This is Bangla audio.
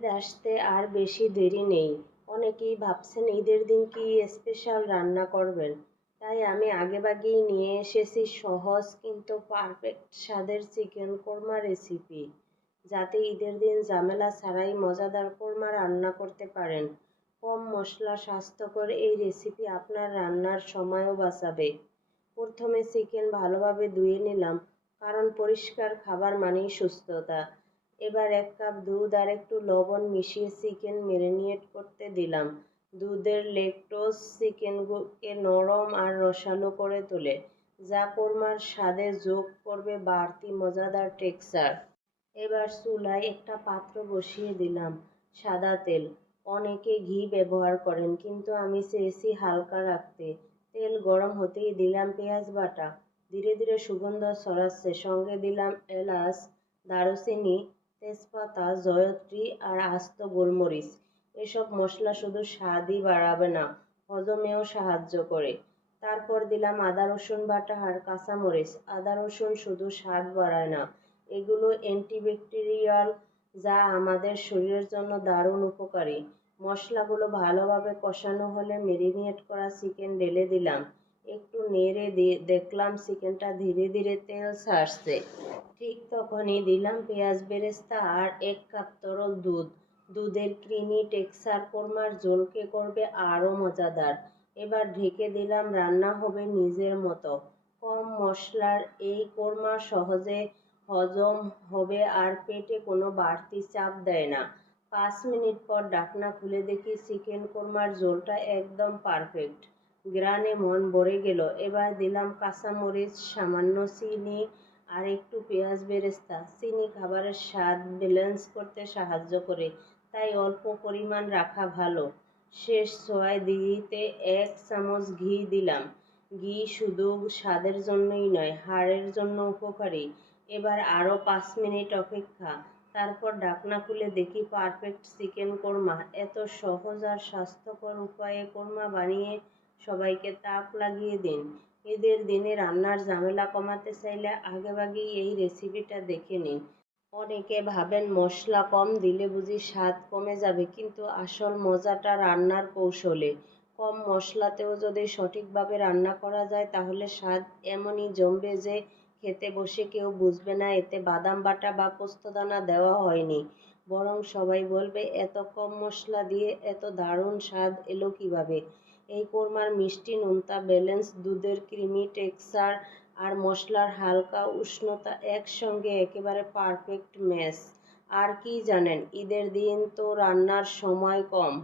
ঈদ আসতে আর বেশি দেরি নেই। অনেকেই ভাবছেন ঈদের দিন কি স্পেশাল রান্না করবেন। তাই আমি আগেভাগেই নিয়ে এসেছি সহজ কিন্তু পারফেক্ট স্বাদের চিকেন কোরমা রেসিপি যাতে ঈদের দিন ঝামেলা ছাড়াই মজাদার কোরমা রান্না করতে পারেন। কম মশলা স্বাস্থ্যকর এই রেসিপি আপনার রান্নার সময়ও বাঁচাবে। প্রথমে চিকেন ভালোভাবে ধুয়ে নিলাম, কারণ পরিষ্কার খাবার মানেই সুস্থতা। এবার এক কাপ দুধ আর একটু লবণ মিশিয়ে চিকেন ম্যারিনেট করতে দিলাম। দুধের লেকটোজ চিকেনকে নরম আর রসালো করে তোলে। যা কোরমার স্বাদে যোগ করবে বাড়তি মজাদার টেক্সচার। এবার চুলায় একটা পাত্র বসিয়ে দিলাম সাদা তেল। অনেকে ঘি ব্যবহার করেন, কিন্তু আমি চেয়েছি হালকা রাখতে। তেল গরম হতেই দিলাম পেঁয়াজ বাটা। ধীরে ধীরে সুগন্ধ ছড়াচ্ছে। সঙ্গে দিলাম এলাচ, দারুচিনি তেজপাতা, জয়ত্রী আর আস্ত গোলমরিচ। এসব মশলা শুধু স্বাদই বাড়াবে না, হজমেও সাহায্য করে। তারপর দিলাম আদা, রসুন বাটা আর কাঁচামরিচ। আদা, রসুন শুধু স্বাদ বাড়ায় না, এগুলো অ্যান্টিব্যাকটেরিয়াল যা আমাদের শরীরের জন্য দারুণ উপকারী। মশলাগুলো ভালোভাবে কষানো হলে মেরিনেট করা চিকেন ঢেলে দিলাম। একটু নেড়ে দিয়ে দেখলাম চিকেনটা ধীরে ধীরে তেল ছাড়ছে। ঠিক তখনই দিলাম পেঁয়াজ বেরেস্তা আর এক কাপ তরল দুধ। দুধের ক্রিমি টেক্সচার কোরমার ঝোলকে করবে আরও মজাদার। এবার ঢেকে দিলাম রান্না হবে নিজের মতো। কম মশলার এই কোরমা সহজে হজম হবে আর পেটে কোনো বাড়তি চাপ দেয় না। পাঁচ মিনিট পর ডাকনা খুলে দেখি চিকেন কোরমার ঝোলটা একদম পারফেক্ট। গ্রানে মন ভরে গেল। এবার দিলাম কাঁচামরিচ, সামান্য চিনি আর একটু পেঁয়াজ বেরেস্তা, চিনি খাবারের স্বাদ ব্যালেন্স করতে সাহায্য করে। তাই অল্প পরিমাণ রাখা ভালো। শেষ ছোঁয়ায় দিতে এক চামচ ঘি দিলাম। ঘি শুধু স্বাদের জন্যই নয়, হাড়ের জন্য উপকারী। এবার আরও পাঁচ মিনিট অপেক্ষা। তারপর ঢাকনা খুলে দেখি পারফেক্ট চিকেন কোরমা। এত সহজ আর স্বাস্থ্যকর উপায়ে কোরমা বানিয়ে সবাইকে তাক লাগিয়ে দিন। ঈদের দিনে রান্নার ঝামেলা কমাতে চাইলে আগেভাগেই এই রেসিপিটা দেখে নিন। অনেকে ভাবেন মশলা কম দিলে বুঝি স্বাদ কমে যাবে, কিন্তু আসল মজাটা রান্নার কৌশলে। কম মশলাতেও যদি সঠিকভাবে রান্না করা যায়, তাহলে স্বাদ এমনই জমবে যে খেতে বসে কেউ বুঝবে না, এতে বাদাম বাটা বা পোস্তদানা দেওয়া হয়নি। বরং সবাই বলবে, এত কম মশলা দিয়ে এত দারুণ স্বাদ এলো কীভাবে? এই কোরমার মিষ্টি নোনতা ব্যালেন্স, দুধের ক্রিমি টেক্সচার আর মশলার হালকা উষ্ণতা একসঙ্গে একেবারে পারফেক্ট ম্যাচ। আর কি জানেন, ঈদের দিন তো রান্নার সময় কম।